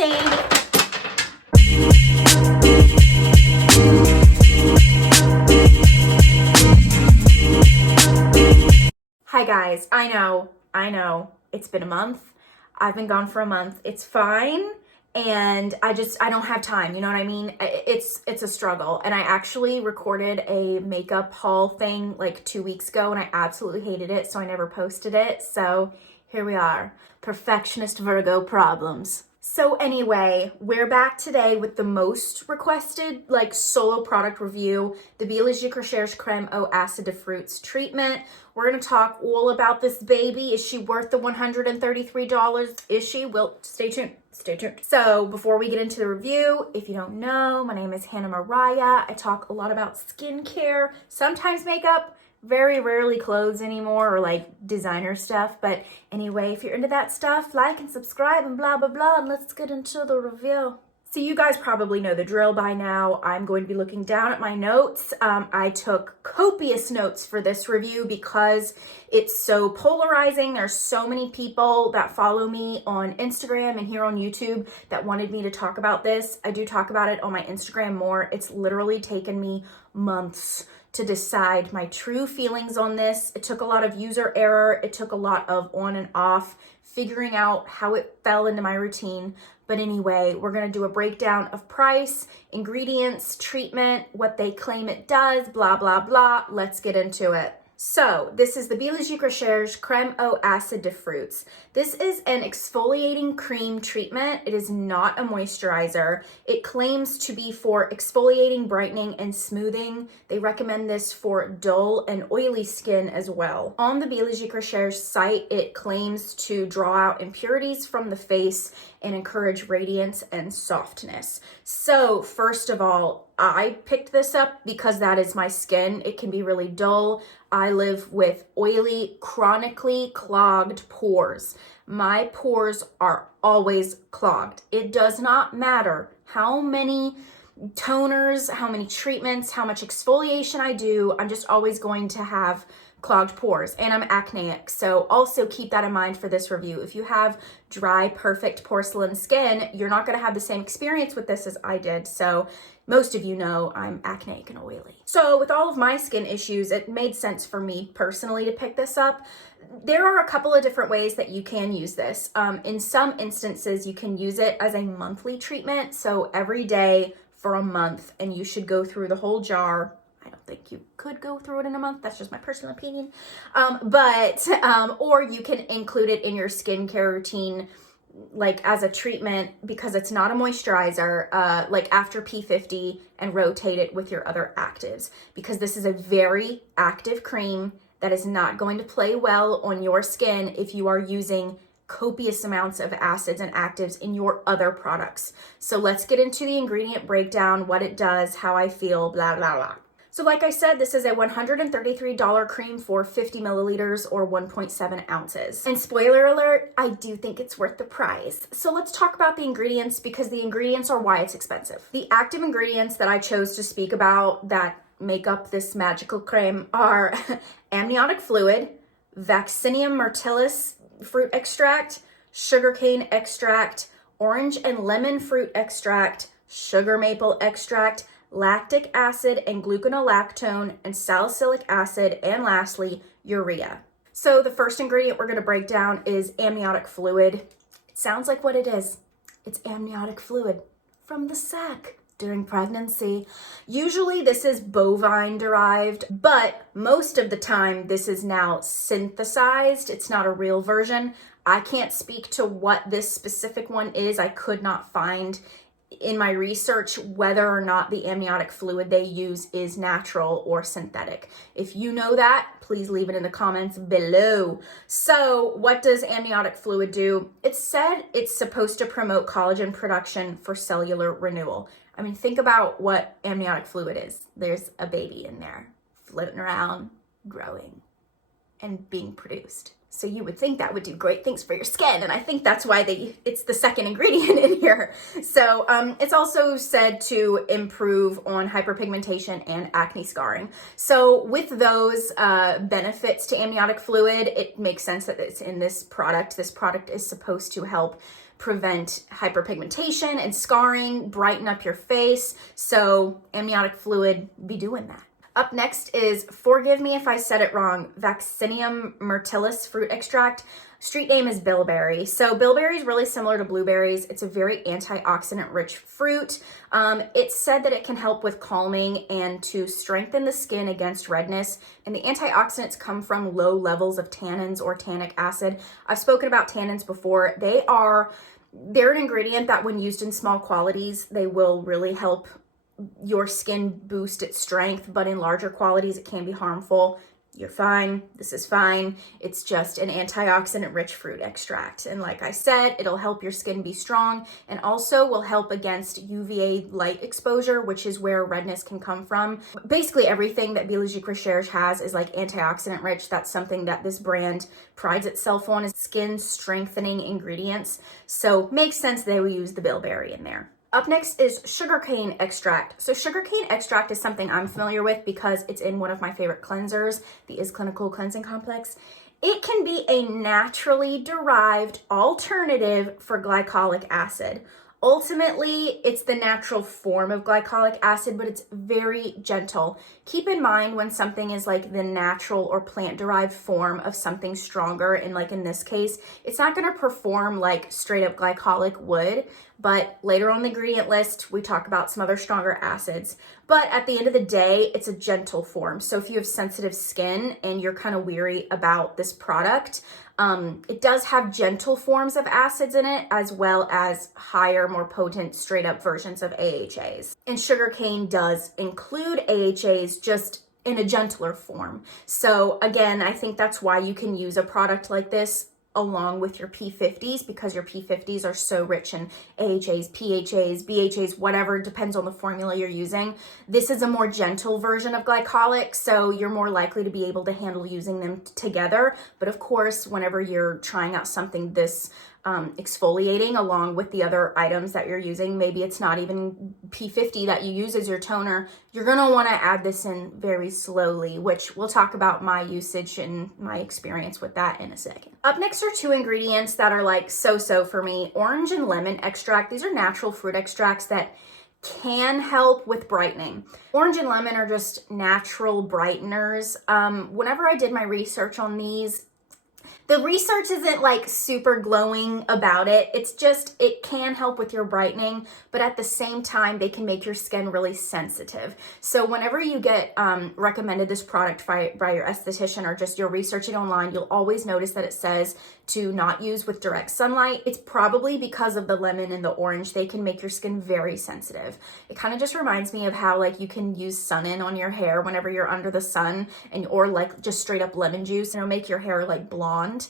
unboxing. Hi guys, I know, it's been a month. I've been gone for a month. It's fine. And I don't have time, you know what I mean? It's a struggle. And I actually recorded a makeup haul thing like 2 weeks ago and I absolutely hated it, so I never posted it. So here we are, perfectionist Virgo problems. So anyway, we're back today with the most requested like solo product review, the Biologique Recherche Creme Aux acid de fruits treatment. We're going to talk all about this baby. Is she worth the $133? Is she? Well, stay tuned. Stay tuned. So before we get into the review, if you don't know, my name is Hannah Mariah. I talk a lot about skincare, sometimes makeup, very rarely clothes anymore, or like designer stuff. But anyway, if you're into that stuff, like and subscribe and blah, blah, blah. And let's get into the review. So you guys probably know the drill by now. I'm going to be looking down at my notes. I took copious notes for this review because it's so polarizing. There's so many people that follow me on Instagram and here on YouTube that wanted me to talk about this. I do talk about it on my Instagram more. It's literally taken me months to decide my true feelings on this. It took a lot of user error. It took a lot of on and off, figuring out how it fell into my routine. But anyway, we're gonna do a breakdown of price, ingredients, treatment, what they claim it does, blah, blah, blah. Let's get into it. So this is the Biologique Recherche Creme Aux acid de fruits. This is an exfoliating cream treatment. It is not a moisturizer. It claims to be for exfoliating, brightening, and smoothing. They recommend this for dull and oily skin as well. On the Biologique Recherche site, it claims to draw out impurities from the face and encourage radiance and softness. So first of all, I picked this up because that is my skin. It can be really dull. I live with oily, chronically clogged pores. My pores are always clogged. It does not matter how many toners, how many treatments, how much exfoliation I do, I'm just always going to have clogged pores, and I'm acneic. So also keep that in mind for this review. If you have dry, perfect porcelain skin, you're not going to have the same experience with this as I did. So most of you know I'm acneic and oily. So with all of my skin issues, it made sense for me personally to pick this up. There are a couple of different ways that you can use this. In some instances, you can use it as a monthly treatment. So every day for a month, and you should go through the whole jar. I don't think you could go through it in a month. That's just my personal opinion. Or you can include it in your skincare routine, like as a treatment, because it's not a moisturizer, like after P50, and rotate it with your other actives, because this is a very active cream that is not going to play well on your skin if you are using copious amounts of acids and actives in your other products. So let's get into the ingredient breakdown, what it does, how I feel, blah, blah, blah. So like I said, this is a $133 cream for 50 milliliters or 1.7 ounces. And spoiler alert, I do think it's worth the price. So let's talk about the ingredients, because the ingredients are why it's expensive. The active ingredients that I chose to speak about that make up this magical creme are amniotic fluid, Vaccinium myrtillus fruit extract, sugarcane extract, orange and lemon fruit extract, sugar maple extract, lactic acid and gluconolactone, and salicylic acid, and lastly, urea. So the first ingredient we're going to break down is amniotic fluid. It sounds like what it is. It's amniotic fluid from the sac during pregnancy. Usually this is bovine derived, but most of the time this is now synthesized. It's not a real version. I can't speak to what this specific one is. I could not find in my research whether or not the amniotic fluid they use is natural or synthetic. If you know that, please leave it in the comments below. So what does amniotic fluid do? It said it's supposed to promote collagen production for cellular renewal. I mean, think about what amniotic fluid is. There's a baby in there floating around, growing, and being produced. So you would think that would do great things for your skin. And I think that's why it's the second ingredient in here. So it's also said to improve on hyperpigmentation and acne scarring. So with those benefits to amniotic fluid, it makes sense that it's in this product. This product is supposed to help prevent hyperpigmentation and scarring, brighten up your face. So amniotic fluid, be doing that. Up next is, forgive me if I said it wrong, Vaccinium myrtillus fruit extract. Street name is bilberry. So bilberry is really similar to blueberries. It's a very antioxidant rich fruit. It's said that it can help with calming and to strengthen the skin against redness. And the antioxidants come from low levels of tannins or tannic acid. I've spoken about tannins before. They're an ingredient that when used in small quantities, they will really help your skin boost its strength, but in larger quantities, it can be harmful. You're fine. This is fine. It's just an antioxidant rich fruit extract. And like I said, it'll help your skin be strong and also will help against UVA light exposure, which is where redness can come from. Basically everything that Biologique Recherche has is like antioxidant rich. That's something that this brand prides itself on, is skin strengthening ingredients. So makes sense they will use the bilberry in there. Up next is sugarcane extract. So sugarcane extract is something I'm familiar with because it's in one of my favorite cleansers, the Is Clinical Cleansing Complex. It can be a naturally derived alternative for glycolic acid. Ultimately, it's the natural form of glycolic acid, but it's very gentle. Keep in mind when something is like the natural or plant-derived form of something stronger, and like in this case, it's not going to perform like straight up glycolic would, but later on the ingredient list, we talk about some other stronger acids. But at the end of the day, it's a gentle form. So if you have sensitive skin and you're kind of weary about this product, it does have gentle forms of acids in it, as well as higher, more potent, straight up versions of AHAs. And sugarcane does include AHAs, just in a gentler form. So again, I think that's why you can use a product like this along with your P50s, because your P50s are so rich in AHAs, PHAs, BHAs, whatever, depends on the formula you're using. This is a more gentle version of glycolic, so you're more likely to be able to handle using them together. But of course, whenever you're trying out something this exfoliating along with the other items that you're using, maybe it's not even P50 that you use as your toner, you're going to want to add this in very slowly, which we'll talk about my usage and my experience with that in a second. Up next are two ingredients that are like so-so for me. Orange and lemon extract. These are natural fruit extracts that can help with brightening. Orange and lemon are just natural brighteners. Whenever I did my research on these, the research isn't like super glowing about it. It's just, it can help with your brightening, but at the same time, they can make your skin really sensitive. So whenever you get recommended this product by your esthetician or just you're researching online, you'll always notice that it says to not use with direct sunlight. It's probably because of the lemon and the orange. They can make your skin very sensitive. It kind of just reminds me of how like you can use sun-in on your hair whenever you're under the sun, and or like just straight up lemon juice, and it'll make your hair like blonde.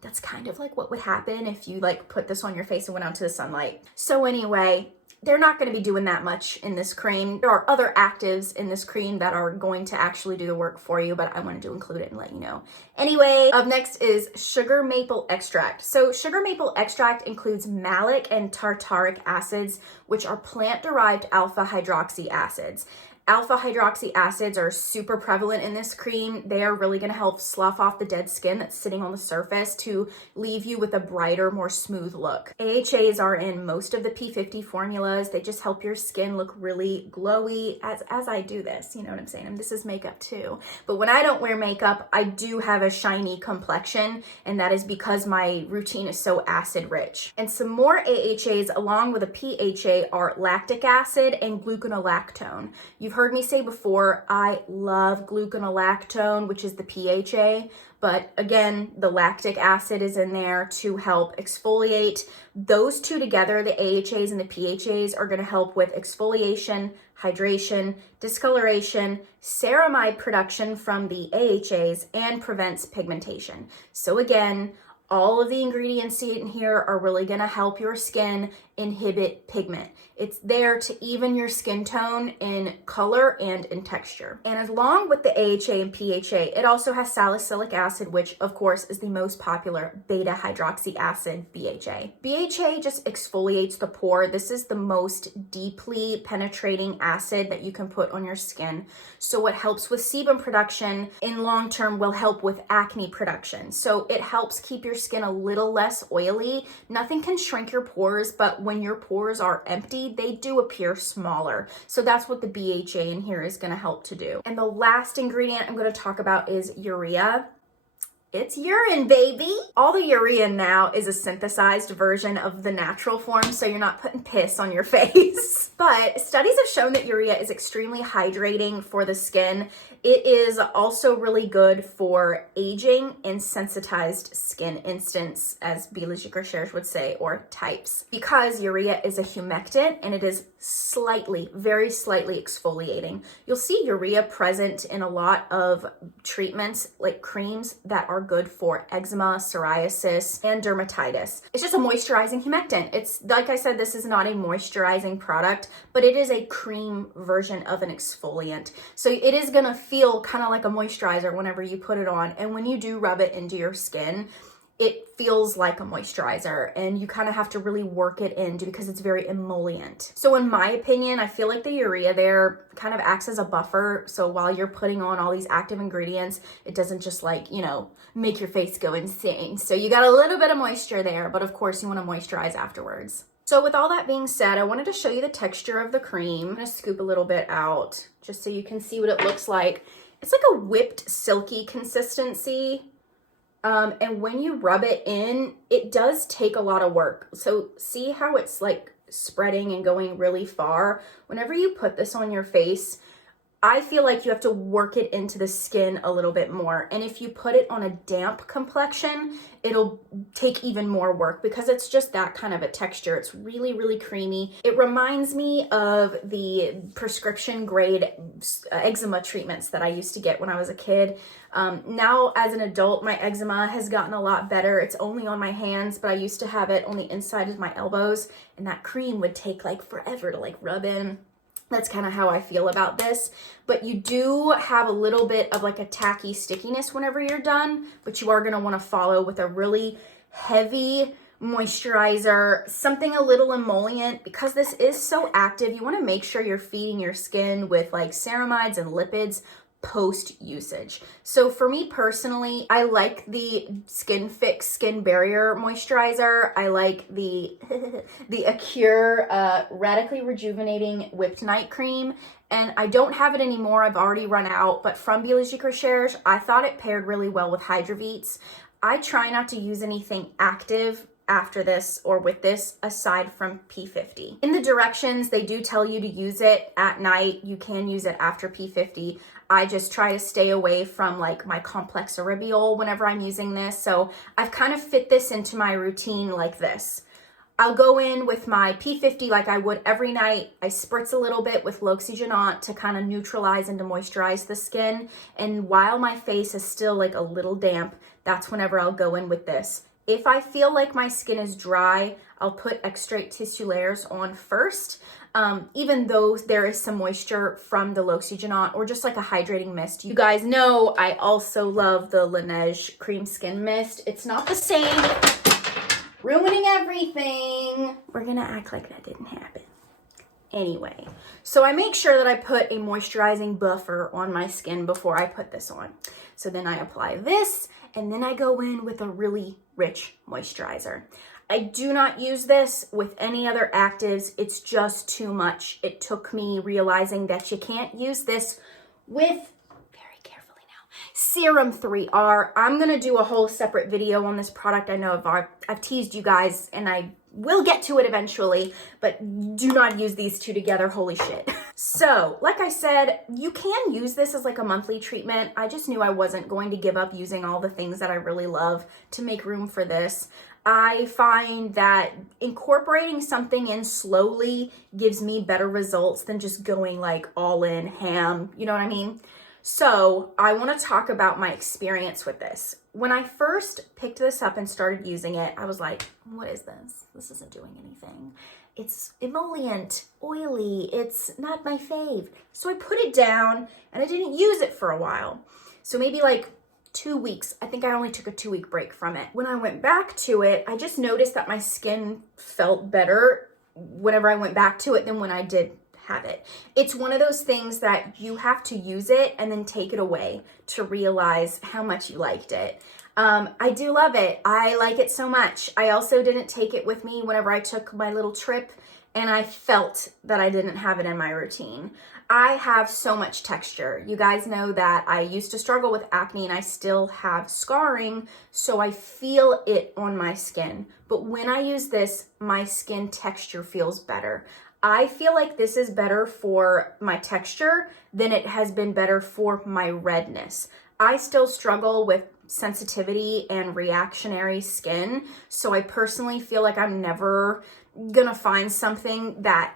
That's kind of like what would happen if you like put this on your face and went out to the sunlight. So anyway, they're not going to be doing that much in this cream. There are other actives in this cream that are going to actually do the work for you, but I wanted to include it and let you know. Anyway, up next is sugar maple extract. So sugar maple extract includes malic and tartaric acids, which are plant-derived alpha hydroxy acids. Alpha hydroxy acids are super prevalent in this cream. They are really going to help slough off the dead skin that's sitting on the surface to leave you with a brighter, more smooth look. AHAs are in most of the P50 formulas. They just help your skin look really glowy as I do this, you know what I'm saying? And this is makeup too. But when I don't wear makeup, I do have a shiny complexion, and that is because my routine is so acid rich. And some more AHAs along with a PHA are lactic acid and gluconolactone. You've heard me say before, I love gluconolactone, which is the PHA, but again, the lactic acid is in there to help exfoliate. Those two together, the AHAs and the PHAs, are going to help with exfoliation, hydration, discoloration, ceramide production from the AHAs, and prevents pigmentation. So again, all of the ingredients in here are really going to help your skin inhibit pigment. It's there to even your skin tone in color and in texture. And along with the AHA and PHA, it also has salicylic acid, which of course is the most popular beta hydroxy acid, BHA. BHA just exfoliates the pore. This is the most deeply penetrating acid that you can put on your skin. So it helps with sebum production, in long term will help with acne production. So it helps keep your skin a little less oily. Nothing can shrink your pores, but when your pores are empty, they do appear smaller. So that's what the BHA in here is going to help to do. And the last ingredient I'm going to talk about is urea. It's urine, baby. All the urea now is a synthesized version of the natural form, so you're not putting piss on your face. But studies have shown that urea is extremely hydrating for the skin. It is also really good for aging and sensitized skin instance, as Biologique Recherche would say, or types, because urea is a humectant and it is slightly, very slightly exfoliating. You'll see urea present in a lot of treatments like creams that are good for eczema, psoriasis, and dermatitis. It's just a moisturizing humectant. It's, like I said, this is not a moisturizing product, but it is a cream version of an exfoliant. So it is gonna feel kind of like a moisturizer whenever you put it on. And when you do rub it into your skin, it feels like a moisturizer, and you kind of have to really work it in because it's very emollient. So in my opinion, I feel like the urea there kind of acts as a buffer. So while you're putting on all these active ingredients, it doesn't just like, you know, make your face go insane. So you got a little bit of moisture there, but of course you want to moisturize afterwards. So with all that being said, I wanted to show you the texture of the cream. I'm gonna scoop a little bit out just so you can see what it looks like. It's like a whipped silky consistency. And when you rub it in, it does take a lot of work. So see how it's like spreading and going really far? Whenever you put this on your face, I feel like you have to work it into the skin a little bit more. And if you put it on a damp complexion, it'll take even more work because it's just that kind of a texture. It's really, really creamy. It reminds me of the prescription grade eczema treatments that I used to get when I was a kid. Now as an adult, my eczema has gotten a lot better. It's only on my hands, but I used to have it on the inside of my elbows, and that cream would take like forever to like rub in. That's kind of how I feel about this. But you do have a little bit of like a tacky stickiness whenever you're done, but you are going to want to follow with a really heavy moisturizer, something a little emollient. Because this is so active, you want to make sure you're feeding your skin with like ceramides and lipids post usage. So for me personally, I like the Skin Fix Skin Barrier Moisturizer. I like the the Acure Radically Rejuvenating Whipped Night Cream, and I don't have it anymore. I've already run out, but from Biologique Recherche, I thought it paired really well with Hydrovites. I try not to use anything active after this or with this aside from P50. In the directions, they do tell you to use it at night. You can use it after P50. I just try to stay away from like my complex erybiol whenever I'm using this. So I've kind of fit this into my routine like this. I'll go in with my P50 like I would every night. I spritz a little bit with l'oxygenant to kind of neutralize and to moisturize the skin. And while my face is still like a little damp, that's whenever I'll go in with this. If I feel like my skin is dry, I'll put extrait tissulaires on first. Even though there is some moisture from the l'oxygenant or just like a hydrating mist. You guys know I also love the Laneige Cream Skin Mist. It's not the same. Ruining everything. We're gonna act like that didn't happen. Anyway, so I make sure that I put a moisturizing buffer on my skin before I put this on. So then I apply this, and then I go in with a really rich moisturizer. I do not use this with any other actives. It's just too much. It took me realizing that you can't use this with, very carefully now, Serum 3R. I'm gonna do a whole separate video on this product. I know I've teased you guys, and I will get to it eventually, but do not use these two together. Holy shit. So, like I said, you can use this as like a monthly treatment. I just knew I wasn't going to give up using all the things that I really love to make room for this. I find that incorporating something in slowly gives me better results than just going like all in ham, you know what I mean? So I want to talk about my experience with this. When I first picked this up and started using it, I was like, what is this? This isn't doing anything. it's emollient, oily, it's not my fave. So I put it down and I didn't use it for a while. So maybe like 2 weeks. I think I only took a 2-week break from it. When I went back to it, I just noticed that my skin felt better whenever I went back to it than when I did have it. It's one of those things that you have to use it and then take it away to realize how much you liked it. I do love it. I like it so much. I also didn't take it with me whenever I took my little trip, and I felt that I didn't have it in my routine. I have so much texture. You guys know that I used to struggle with acne and I still have scarring, so I feel it on my skin. But when I use this, my skin texture feels better. I feel like this is better for my texture than it has been better for my redness. I still struggle with sensitivity and reactionary skin, so I personally feel like I'm never gonna find something that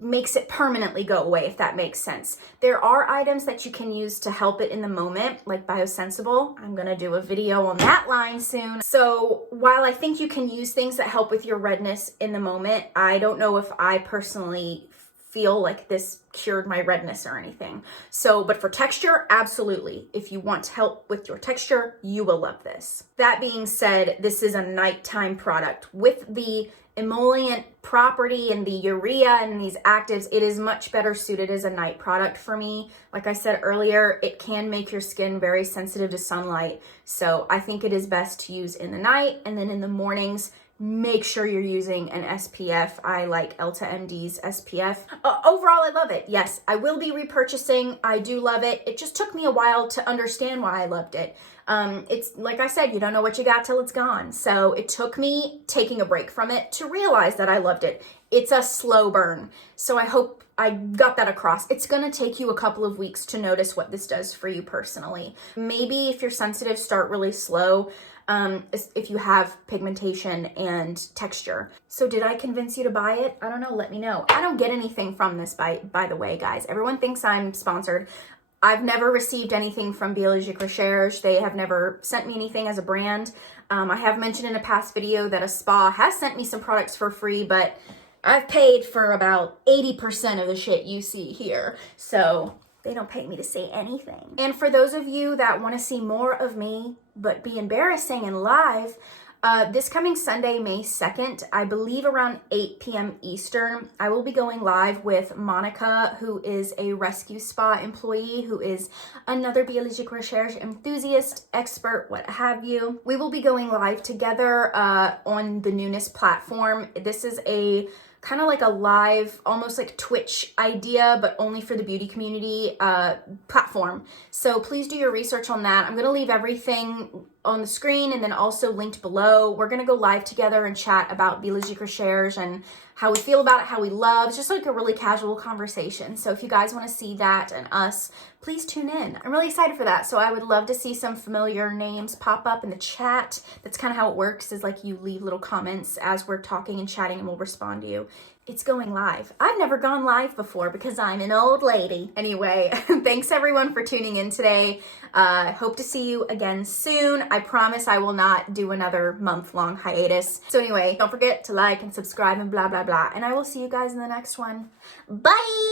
makes it permanently go away, if that makes sense. There are items that you can use to help it in the moment, like Biosensible. I'm gonna do a video on that line soon. So while I think you can use things that help with your redness in the moment, I don't know if I personally feel like this cured my redness or anything. So, but for texture, absolutely. If you want help with your texture, you will love this. That being said, this is a nighttime product. With the emollient property and the urea and these actives, it is much better suited as a night product for me. Like I said earlier, it can make your skin very sensitive to sunlight. So I think it is best to use in the night, and then in the mornings, make sure you're using an SPF. I like Elta MD's SPF. Overall, I love it. Yes, I will be repurchasing. I do love it. It just took me a while to understand why I loved it. It's like I said, you don't know what you got till it's gone. So it took me taking a break from it to realize that I loved it. It's a slow burn. So I hope I got that across. It's going to take you a couple of weeks to notice what this does for you personally. Maybe if you're sensitive, start really slow. If you have pigmentation and texture. So did I convince you to buy it? I don't know. Let me know. I don't get anything from this, by the way, guys. Everyone thinks I'm sponsored. I've never received anything from Biologique Recherche. They have never sent me anything as a brand. I have mentioned in a past video that a spa has sent me some products for free, but I've paid for about 80% of the shit you see here. So they don't pay me to say anything. And for those of you that want to see more of me, but be embarrassing and live, this coming Sunday, May 2nd, I believe around 8 p.m. Eastern, I will be going live with Monica, who is a rescue spa employee, who is another Biologique Recherche enthusiast, expert, what have you. We will be going live together on the Newness platform. This is a kind of like a live, almost like Twitch idea, but only for the beauty community platform. So please do your research on that. I'm going to leave everything on the screen and then also linked below. We're going to go live together and chat about Biologique Recherche and how we feel about it, how we love. It's just like a really casual conversation. So if you guys want to see that and us, please tune in. I'm really excited for that. So I would love to see some familiar names pop up in the chat. That's kind of how it works, is like you leave little comments as we're talking and chatting and we'll respond to you. It's going live. I've never gone live before because I'm an old lady. Anyway, thanks everyone for tuning in today. Hope to see you again soon. I promise I will not do another month-long hiatus. So anyway, don't forget to like and subscribe and blah, blah, blah. And I will see you guys in the next one. Bye!